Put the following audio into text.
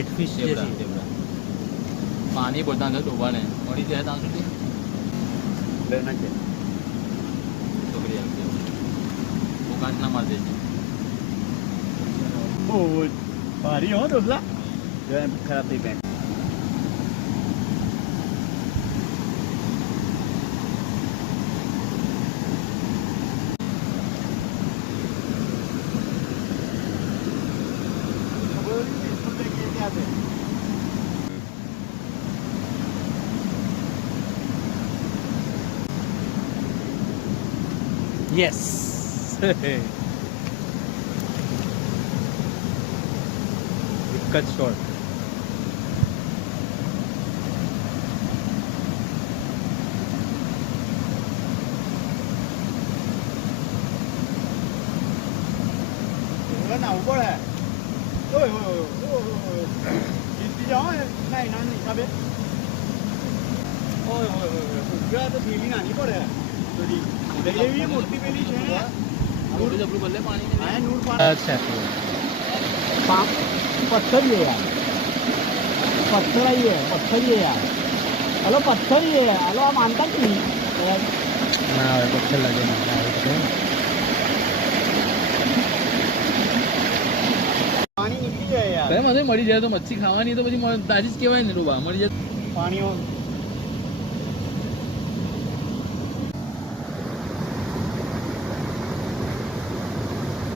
catfish છે પાણી પોતા છે ડૂબા ને મળી જાય ત્યાં સુધી લેના છે છોકરી આવતી દુકાન ના માર દેજે બહુ ભારી હો ડોસલા ખરાબ થઈ ગઈ યસ એક જ શોટ ના ઉપર હે ઓય ઓય જીતી જાઓ ના ના હિસાબે ઓય ઓય ઓય ઉગ્યા તો થેલી નાની પડે થોડી એવી મોટી પેલી છે ને નૂર જબરું બલ્લે પાણી હા નૂર પાણી અચ્છા पत्थर ही है यार पत्थर ही है यार हेलो पत्थर ही है हेलो आप मानता क्यों नहीं ના હવે પથ્થર લાગે ના पानी निकली है यार મને મળી જાય તો મચ્છી ખાવાની તો પછી તાજી જ કહેવાય ને ડૂબા મળી જાય पानी